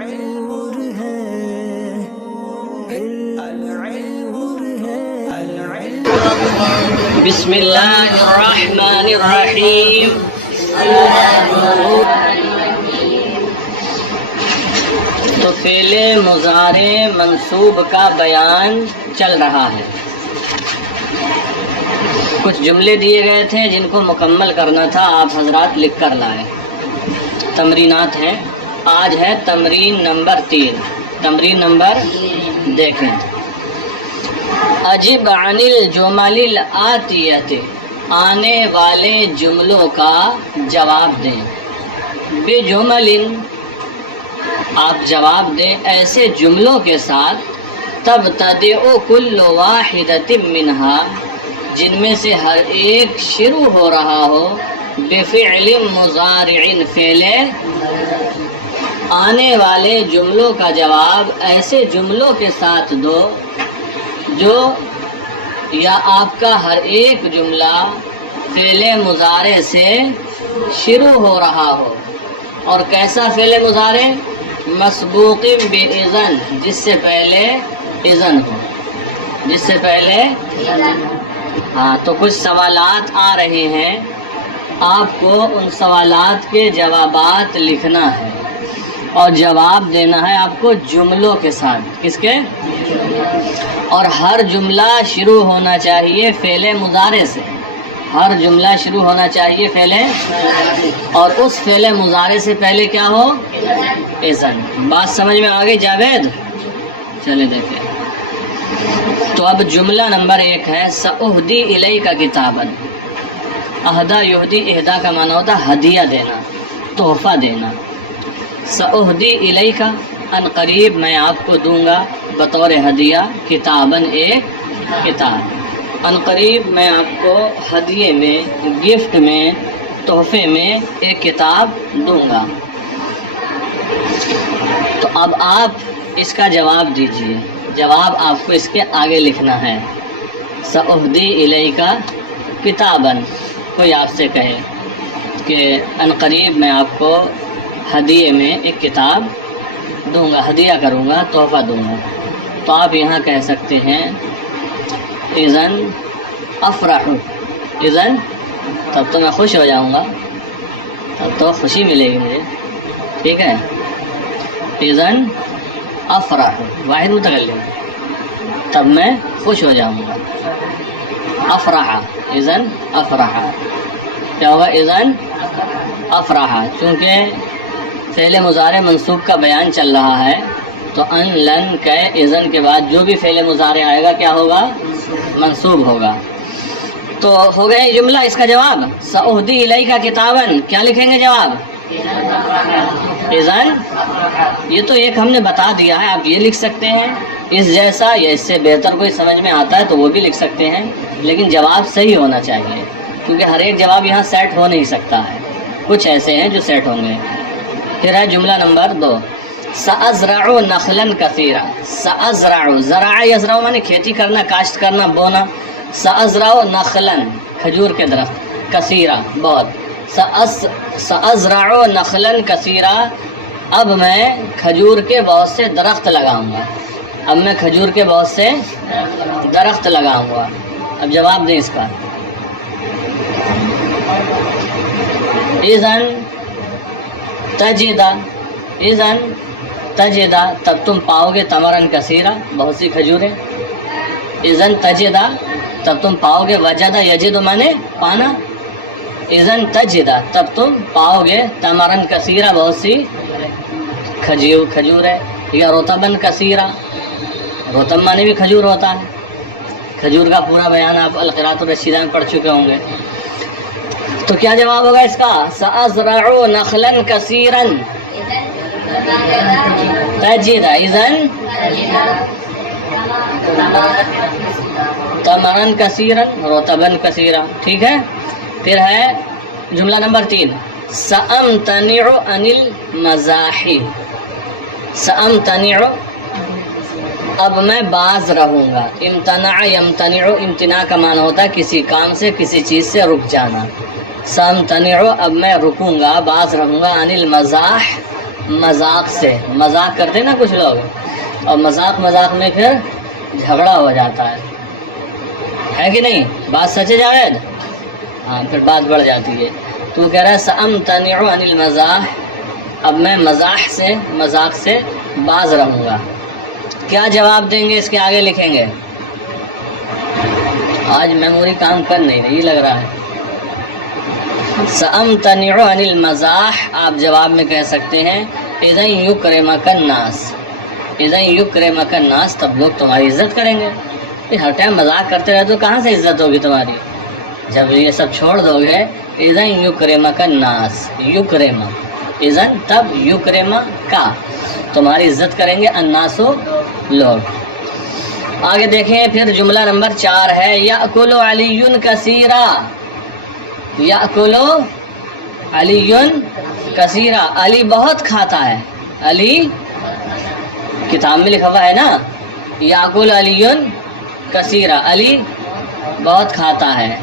نور ہے بسم اللہ الرحمن الرحیم. تو فعل مضارع منصوب کا بیان چل رہا ہے. کچھ جملے دیے گئے تھے جن کو مکمل کرنا تھا، آپ حضرات لکھ کر لائے. تمرینات ہیں. آج ہے تمرین نمبر 3. تمرین نمبر دیکھیں. اجب عن الجمل الآتیۃ، آنے والے جملوں کا جواب دیں. بجمل، آپ جواب دیں ایسے جملوں کے ساتھ تبتدئ کل واحدۃ منہا، جن میں سے ہر ایک شروع ہو رہا ہو بفعل مضارع، فعل. آنے والے جملوں کا جواب ایسے جملوں کے ساتھ دو جو یا آپ کا ہر ایک جملہ فعل مضارع سے شروع ہو رہا ہو. اور کیسا فعل مضارع؟ مسبوق بإذن، جس سے پہلے اذن ہو. جس سے پہلے ہاں. تو کچھ سوالات آ رہے ہیں، آپ کو ان سوالات کے جوابات لکھنا ہے اور جواب دینا ہے آپ کو جملوں کے ساتھ. کس کے؟ اور ہر جملہ شروع ہونا چاہیے فعل مضارع سے. ہر جملہ شروع ہونا چاہیے فعل، اور اس فعل مضارع سے پہلے کیا ہو؟ اذن. بات سمجھ میں آ گئی جاوید؟ چلے دیکھیں. تو اب جملہ نمبر 1 ہے سأہدی الیک کتابا. اہدا یہدی، اہدا کا معنی ہوتا ہے ہدیہ دینا، تحفہ دینا. سأہدی الیک، ان قریب میں آپ کو دوں گا بطور ہدیہ کتاباً، ایک کتاب. ان قریب میں آپ کو ہدیے میں، گفٹ میں، تحفے میں ایک کتاب دوں گا. تو اب آپ اس کا جواب دیجئے. جواب آپ کو اس کے آگے لکھنا ہے. سأہدی الیک کتاباً، کوئی آپ سے کہے کہ ان قریب میں آپ کو ہدیے میں ایک کتاب دوں گا، ہدیہ کروں گا، تحفہ دوں گا. تو آپ یہاں کہہ سکتے ہیں اذن افرح. اذن، تب تو میں خوش ہو جاؤں گا، تب تو خوشی ملے گی مجھے. ٹھیک ہے. اذن افرح، واحد متکلم، تب میں خوش ہو جاؤں گا. افرح، اذن افرح، کیا ہوگا؟ اذن افرح. چونکہ فعل مضارع منصوب کا بیان چل رہا ہے تو ان، لن، کے، اذن کے بعد جو بھی فعل مضارع آئے گا کیا ہوگا؟ منصوب ہوگا. تو ہو گیا یہ جملہ. اس کا جواب سأہدی الیک کتابا، کیا لکھیں گے جواب؟ اذن. یہ تو ایک ہم نے بتا دیا ہے، آپ یہ لکھ سکتے ہیں اس جیسا، یا اس سے بہتر کوئی سمجھ میں آتا ہے تو وہ بھی لکھ سکتے ہیں، لیکن جواب صحیح ہونا چاہیے، کیونکہ ہر ایک جواب یہاں سیٹ ہو نہیں سکتا ہے. کچھ ایسے ہیں جو سیٹ ہوں گے. پھر ہے جملہ نمبر 2. سأزرع نخلا کثیرا. سأزرع، زرع یزرع مانے کھیتی کرنا، کاشت کرنا، بونا. سأزرع نخلا، کھجور کے درخت، کثیرا، بہت. سأزرع نخلا کثیرا، اب میں کھجور کے بہت سے درخت لگاؤں گا. اب میں کھجور کے بہت سے درخت لگاؤں گا. اب جواب دیں اس کا. اذن تجدا، اذن تجدا، تب تم پاؤ گے تمرن کثیرا، بہت سی کھجوریں. اذن تجدا، تب تم پاؤ گے. وجد یجد مانے پانا. اذن تجدا، تب تم پاؤ گے تمرن کثیرا، بہت سی کھجور ہے. یا رطبن کثیرا، رطب مانے بھی کھجور ہوتا ہے. کھجور کا پورا بیان آپ القراءۃ الرشیدہ میں پڑھ چکے ہوں گے. تو کیا جواب ہوگا اس کا؟ سأزرع نخلا کثیرا تجد، اذن تمرن کثیرا، رطبن کثیرا. ٹھیک ہے. پھر ہے جملہ نمبر 3. سأمتنع عن المزاح. سأمتنع، اب میں باز رہوں گا. امتنع یمتنع، امتناع کا معنی ہوتا ہے کسی کام سے، کسی چیز سے رک جانا. سأمتنع، اب میں رکوں گا، باز رہوں گا. عن المزاح، مذاق سے. مذاق کرتے ہیں نا کچھ لوگ, اور مذاق میں پھر جھگڑا ہو جاتا ہے کہ نہیں؟ بات سچ ہے جاوید؟ ہاں, پھر بات بڑھ جاتی ہے. تو کہہ رہا ہے سأمتنع عن المزاح, اب میں مذاق سے باز رہوں گا. کیا جواب دیں گے اس کے آگے لکھیں گے؟ آج میموری کام کر نہیں رہی لگ رہا ہے. سأمتنع عن المزاح, آپ جواب میں کہہ سکتے ہیں اذا یکرمک الناس, اذا یکرمک الناس, تب لوگ تمہاری عزت کریں گے. ہر ٹائم مذاق کرتے رہے تو کہاں سے عزت ہوگی تمہاری؟ جب یہ سب چھوڑ دو گے, اذا یکرمک الناس, یکرم اذن تب یکرم کا, تمہاری عزت کریں گے الناس لوگ. آگے دیکھیں پھر جملہ نمبر 4 ہے یأکل علی کثیرا, یأکل علی کثیرا, علی بہت کھاتا ہے. علی کتاب میں لکھا ہوا ہے نا, یأکل علی کثیرا, علی بہت کھاتا ہے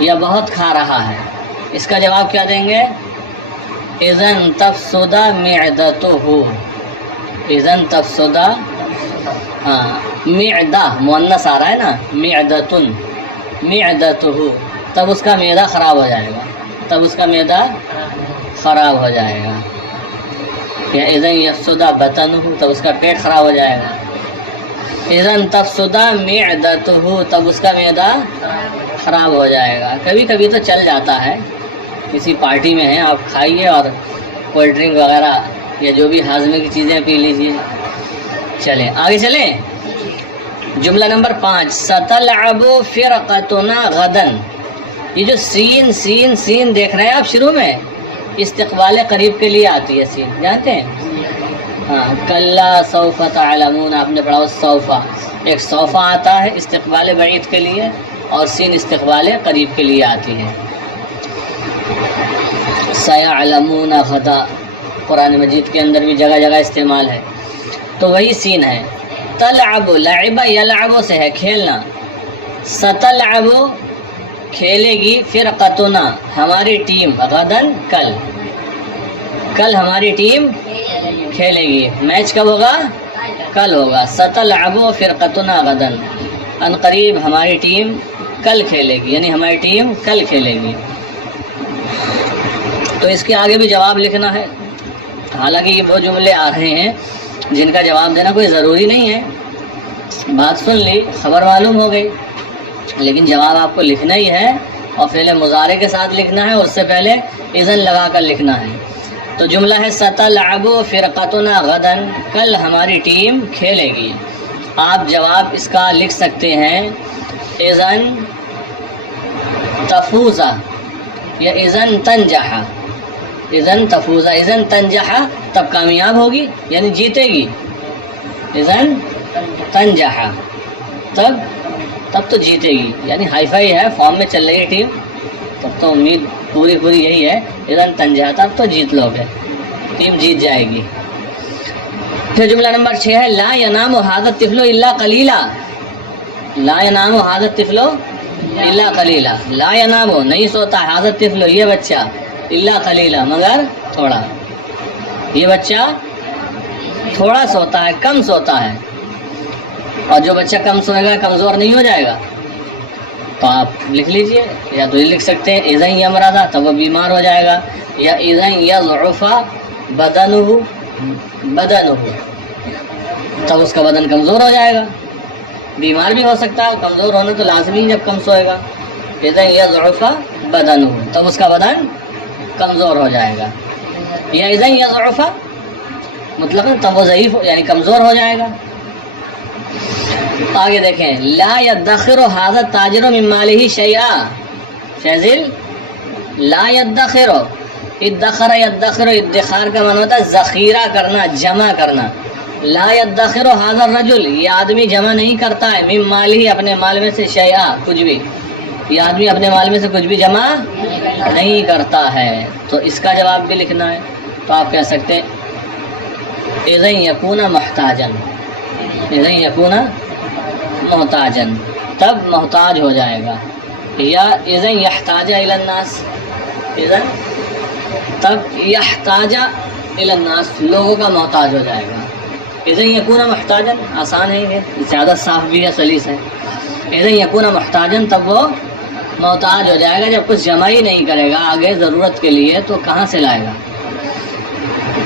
یا بہت کھا رہا ہے. اس کا جواب کیا دیں گے؟ اذن تفسد معدتہ, اذن تفسد, ہاں معدہ مؤنث آ رہا ہے نا, معدتن, معدتہ, تب اس کا معدہ خراب ہو جائے گا, تب اس کا معدہ خراب ہو جائے گا. یا اذن یفسد بطنہ, تب اس کا پیٹ خراب ہو جائے گا. اذن تفسد معدتہ, تب اس کا معدہ خراب ہو جائے گا. کبھی کبھی تو چل جاتا ہے, کسی پارٹی میں ہیں آپ کھائیے اور کولڈ ڈرنک وغیرہ یا جو بھی ہاضمے کی چیزیں پی لیجیے. چلیں آگے چلیں. جملہ نمبر 5 ستلعب فرقتنا غدا, یہ جو سین سین سین دیکھ رہے ہیں آپ شروع میں, استقبال قریب کے لیے آتی ہے سین, جانتے ہیں؟ ہاں, کلا سوف تعلمون, آپ نے پڑھا سوفا, ایک سوفا آتا ہے استقبال بعید کے لیے, اور سین استقبال قریب کے لیے آتی ہے. سیعلمون غدا, قرآن مجید کے اندر بھی جگہ جگہ استعمال ہے, تو وہی سین ہے. تلعب, لعب یلعب سے ہے کھیلنا, ستلعب کھیلے گی, فرقتنا ہماری ٹیم, غدن کل, کل ہماری ٹیم کھیلے گی. میچ کب ہوگا؟ کل ہوگا. ستلعب فرقتنا غدن, ان قریب ہماری ٹیم کل کھیلے گی, یعنی ہماری ٹیم کل کھیلے گی. تو اس کے آگے بھی جواب لکھنا ہے. حالانکہ یہ وہ جملے آ رہے ہیں جن کا جواب دینا کوئی ضروری نہیں ہے, بات سن لی, خبر معلوم ہو گئی, لیکن جواب آپ کو لکھنا ہی ہے, اور فعل مضارع کے ساتھ لکھنا ہے, اس سے پہلے اذن لگا کر لکھنا ہے. تو جملہ ہے ستلعب فرقتنا غدن, کل ہماری ٹیم کھیلے گی. آپ جواب اس کا لکھ سکتے ہیں اذن تفوز یا اذن تنجح, اذن تفوز, اذن تنجح تب کامیاب ہوگی یعنی جیتے گی, اذن تنجح تب تو جیتے گی, یعنی ہائی فائی ہے, فارم میں چل رہی ہے ٹیم, تب تو امید پوری یہی ہے اذن تنجح, تب تو جیت لو گے, ٹیم جیت جائے گی. پھر جملہ نمبر 6 ہے لا ینام ھذا الطفل الا قلیلا, لا ینام ھذا الطفل الا قلیلا, لا ینام نہیں سوتا, ھذا الطفل یہ بچہ, الا قلیلا مگر تھوڑا, یہ بچہ تھوڑا سوتا ہے, کم سوتا ہے. اور جو بچہ کم سوئے گا کمزور نہیں ہو جائے گا, تو آپ لکھ لیجئے, یا تو یہ لکھ سکتے ہیں اذن یمرض, تب وہ بیمار ہو جائے گا, یا اذن یضعف بدنہ, تب اس کا بدن کمزور ہو جائے گا. بیمار بھی ہو سکتا ہے, کمزور ہونا تو لازمی جب کم سوئے گا. اذن یضعف بدنہ, تب اس کا بدن کمزور ہو جائے گا. یا اذن یضعف مطلب تب وہ ضعیف یعنی کمزور ہو جائے گا. آگے دیکھیں لا یدخر ھذا التاجر من مالہ شیئا, شیزل لا یدخر, ادخر یدخر, ادخار کا معنی ہوتا ہے ذخیرہ کرنا, جمع کرنا. لا یدخر ھذا الرجل, یہ آدمی جمع نہیں کرتا ہے, من مالہ اپنے مال میں سے, شیئا کچھ بھی, یہ آدمی اپنے مال میں سے کچھ بھی جمع نہیں کرتا ہے. تو اس کا جواب بھی لکھنا ہے, تو آپ کہہ سکتے ہیں اذن یکون محتاجا, اذن یکون محتاجا, تب محتاج ہو جائے گا. یا اذن یحتاج الی الناس, اذن تب یحتاج الی الناس، لوگوں کا محتاج ہو جائے گا. اذن یکون محتاجن، آسان ہے یہ، زیادہ صاف بھی ہے، سلیس ہے. اذن یکون محتاجن، تب وہ محتاج ہو جائے گا جب کچھ جمع ہی نہیں کرے گا آگے ضرورت کے لیے، تو کہاں سے لائے گا.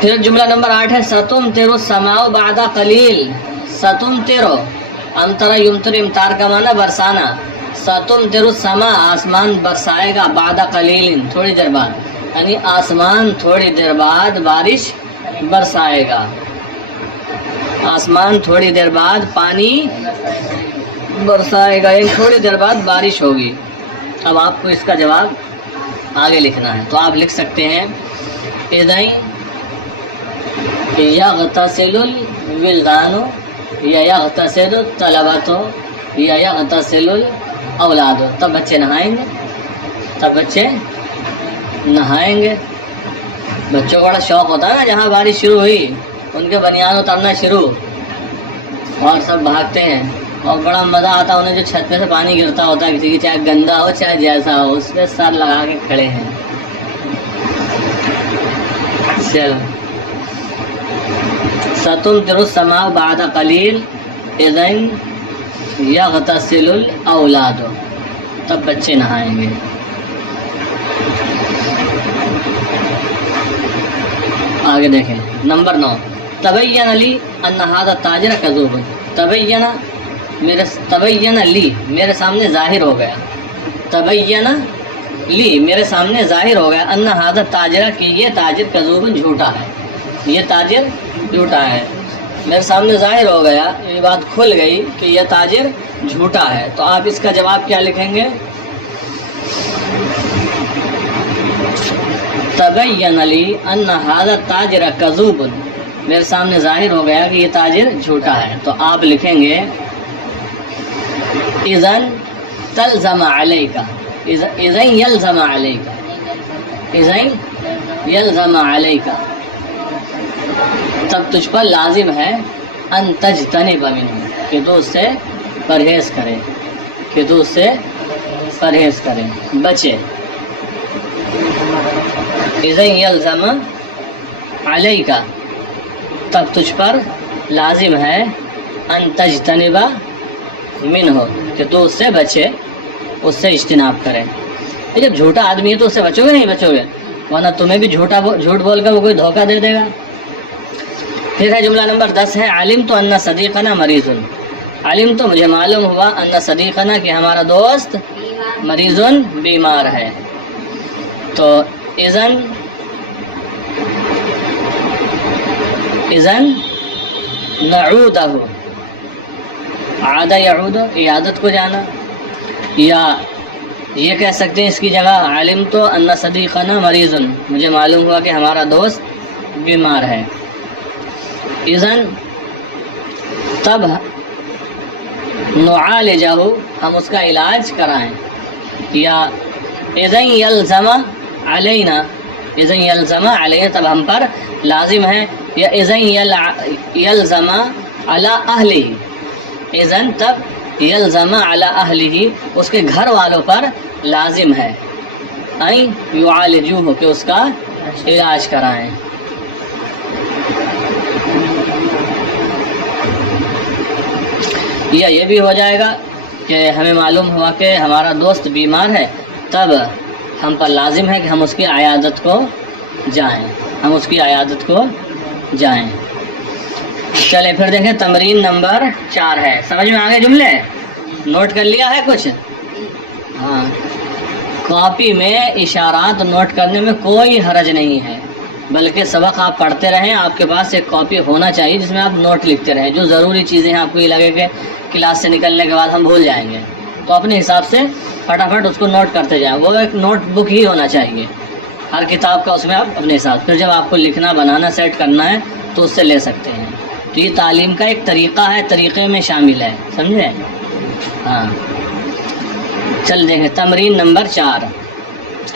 پھر جملہ نمبر 8 ہے ستمطر السماء بعد قلیل. ستمطر، امطر یمطر، امطار کا معنی برسانا. ستمطر السماء، آسمان برسائے گا، بعد قلیل، تھوڑی دیر بعد، یعنی آسمان تھوڑی دیر بعد بارش برسائے گا. آسمان تھوڑی دیر بعد پانی برسائے گا، یعنی تھوڑی دیر بعد بارش ہوگی. اب آپ کو اس کا جواب آگے لکھنا ہے، تو آپ لکھ سکتے ہیں اذن یغتسل الولدان یا یغتسل الطلبۃ یا یغتسل الاولاد. تب بچے نہائیں گے، تب بچے نہائیں گے. بچوں کو بڑا شوق ہوتا ہے نا، جہاں بارش شروع ہوئی ان کے بنیان اترنا شروع اور سب بھاگتے ہیں، اور بڑا مزہ آتا ہے انہیں جو چھت پہ سے پانی گرتا ہوتا ہے، کسی کی چاہے گندا ہو چاہے جیسا ہو، اس پہ سر لگا کے کھڑے ہیں. چلو ستمطر السماء بعد قلیل اذن یغتسل الاولاد، تب بچے نہائیں گے. آگے دیکھیں نمبر 9 تبین لی ان ھذا التاجر کذوب. تبین لی، میرے سامنے ظاہر ہو گیا. تبین لی، میرے سامنے ظاہر ہو گیا، ان ھذا التاجر، کہ یہ تاجر کذوب، جھوٹا ہے. یہ تاجر جھوٹا ہے. میرے سامنے ظاہر ہو گیا، یہ بات کھل گئی کہ یہ تاجر جھوٹا ہے. تو آپ اس کا جواب کیا لکھیں گے؟ تبین لی ان ھذا التاجر کذوب، میرے سامنے ظاہر ہو گیا کہ یہ تاجر جھوٹا ہے. تو آپ لکھیں گے اذن تلزم علیک، اذن یلزم علیک، اذن یلزم علیک، تب تجھ پر لازم ہے ان تجتنب منہ، کہ تو اس سے پرہیز کرے، کہ تو اس سے پرہیز کرے، بچے. اذن یلزم علیک، تب تجھ پر لازم ہے ان تجتنب منہ، کہ تو اس سے بچے، اس سے اجتناب کرے. جب جھوٹا آدمی ہے تو اس سے بچو گے نہیں بچو گے، ورنہ تمہیں بھی جھوٹ بول کر وہ کوئی دھوکہ دے دے گا. پھر ہے جملہ نمبر 10 ہے علمت ان صدیقنا مریض. علمت، مجھے معلوم ہوا، ان صدیقنا، کہ ہمارا دوست، مریض، بیمار ہے. تو اذن نعودہ، عاد یعود، عیادت کو جانا. یا یہ کہہ سکتے ہیں اس کی جگہ علمت ان صدیقنا مریض، مجھے معلوم ہوا کہ ہمارا دوست بیمار ہے. اذن، تب نعالجہ، ہم اس کا علاج کرائیں. یا اذن یلزم علینا، اذن یلزم علیہ، تب ہم پر لازم ہے. یا اذن یلزم علی اہلہ، اذن تب یلزم علی اہلہ، اس کے گھر والوں پر لازم ہے. این یعالجوہ، کہ اس کا علاج کرائیں. یا یہ بھی ہو جائے گا کہ ہمیں معلوم ہوا کہ ہمارا دوست بیمار ہے، تب ہم پر لازم ہے کہ ہم اس کی عیادت کو جائیں، ہم اس کی عیادت کو جائیں. چلے پھر دیکھیں تمرین نمبر 4 ہے. سمجھ میں آگے جملے نوٹ کر لیا ہے کچھ؟ ہاں، کاپی میں اشارات نوٹ کرنے میں کوئی حرج نہیں ہے، بلکہ سبق آپ پڑھتے رہیں، آپ کے پاس ایک کاپی ہونا چاہیے جس میں آپ نوٹ لکھتے رہیں. جو ضروری چیزیں ہیں آپ کو یہ لگے کہ کلاس سے نکلنے کے بعد ہم بھول جائیں گے، تو اپنے حساب سے فٹافٹ اس کو نوٹ کرتے جائیں. وہ ایک نوٹ بک ہی ہونا چاہیے ہر کتاب کا، اس میں آپ اپنے حساب. پھر جب آپ کو لکھنا، بنانا، سیٹ کرنا ہے تو اس سے لے سکتے ہیں. تو یہ تعلیم کا ایک طریقہ ہے، طریقے میں شامل ہے، سمجھے؟ ہاں، چل دیکھیں تمرین نمبر 4.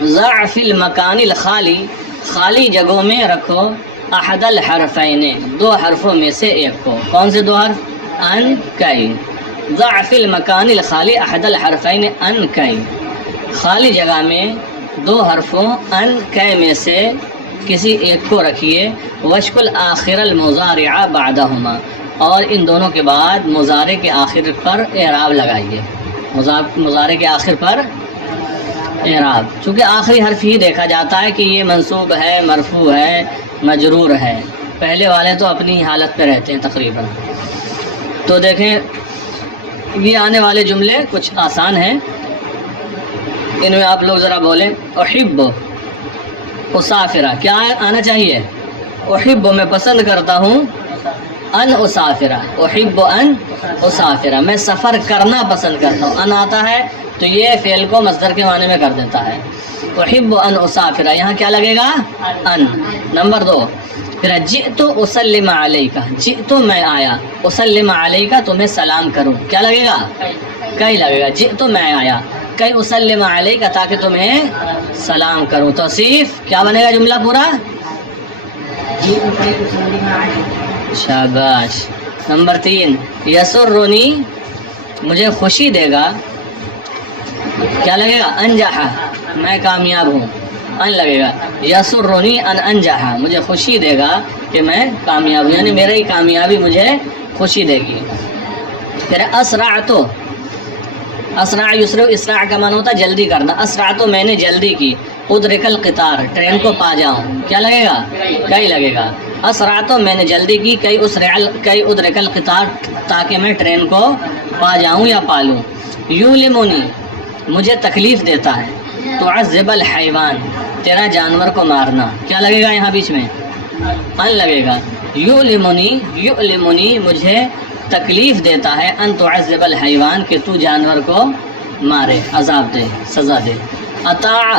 ضع فی المکان الخالی، خالی جگہوں میں رکھو احد الحرفین، 2 حرفوں میں سے ایک کو. کون سے 2 حرف؟ ان، کئی. ضع فی المکان الخالی احد الحرفین ان کئی، خالی جگہ میں 2 حرفوں ان کئی میں سے کسی ایک کو رکھیے، وشکل آخر المضارع بعدہما، اور ان دونوں کے بعد مضارع کے آخر پر اعراب لگائیے، مضارع کے آخر پر اعراب، چونکہ آخری حرف ہی دیکھا جاتا ہے کہ یہ منصوب ہے، مرفوع ہے، مجرور ہے، پہلے والے تو اپنی حالت پہ رہتے ہیں تقریباً۔ تو دیکھیں یہ آنے والے جملے کچھ آسان ہیں، ان میں آپ لوگ ذرا بولیں۔ احب اسافرہ، کیا آنا چاہیے؟ احب میں پسند کرتا ہوں، ان اسافرہ، احب ان اسافرہ میں سفر کرنا پسند کرتا ہوں، ان آتا ہے تو یہ فعل کو مصدر کے معنی میں کر دیتا ہے۔ احب ان اسافرہ، یہاں کیا لگے گا؟ ان۔ نمبر 2، پھر جئت اسلم علیکہ، جئت میں آیا، اسلم علیکہ تمہیں سلام کروں، کیا لگے گا؟ کئی لگے گا۔ جئت میں آیا، کئی اسلم علیکہ تاکہ تمہیں سلام کروں، توصیف کیا بنے گا جملہ پورا؟ شاباش۔ نمبر 3، یسرنی مجھے خوشی دے گا، کیا لگے گا؟ انجح میں کامیاب ہوں، ان لگے گا۔ یسرنی ان انجح مجھے خوشی دے گا کہ میں کامیاب ہوں، یعنی میری کامیابی مجھے خوشی دے گی۔ پھر اسرع تو، اسرع یسرع، اسرع کا معنی ہوتا ہے جلدی کرنا، اسرع تو میں نے جلدی کی، ادرک القطار ٹرین کو پا جاؤں، کیا لگے گا؟ کئی لگے گا۔ اسرع تو میں نے جلدی کی، کئی ادرک القطار تاکہ میں ٹرین کو پا جاؤں یا پا لوں۔ یولمنی مجھے تکلیف دیتا ہے، تعذب الحیوان تیرا جانور کو مارنا، کیا لگے گا یہاں بیچ میں؟ ان لگے گا۔ یؤلمنی مجھے تکلیف دیتا ہے، ان تعذب الحیوان کہ تو جانور کو مارے، عذاب دے، سزا دے۔ اطاع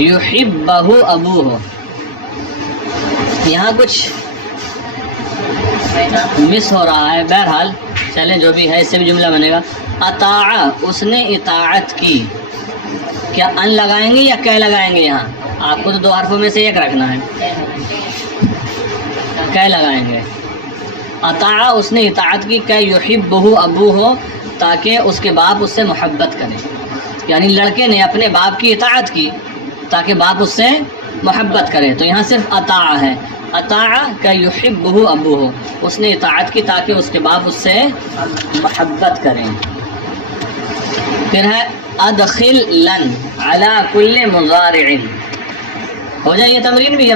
یحبہ ابوہ، یہاں کچھ مس ہو رہا ہے، بہرحال چلیں جو بھی ہے اس سے بھی جملہ بنے گا۔ اطاع اس نے اطاعت کی، کیا ان لگائیں گے یا کہ لگائیں گے؟ یہاں آپ کو تو 2 حرفوں میں سے ایک رکھنا ہے، کہ لگائیں گے۔ اطاع اس نے اطاعت کی، کہ یحبہ ابوہ تاکہ اس کے باپ اس سے محبت کرے، یعنی لڑکے نے اپنے باپ کی اطاعت کی تاکہ باپ اس سے محبت کرے، تو یہاں صرف اطاع ہے۔ اطاع کہ یحبہ ابوہ اس نے اطاعت کی تاکہ اس کے باپ اس سے محبت کریں۔ پھر ہے ادخل لن علی کل مضارع، ہو جائے یہ تمرین بھی ہے۔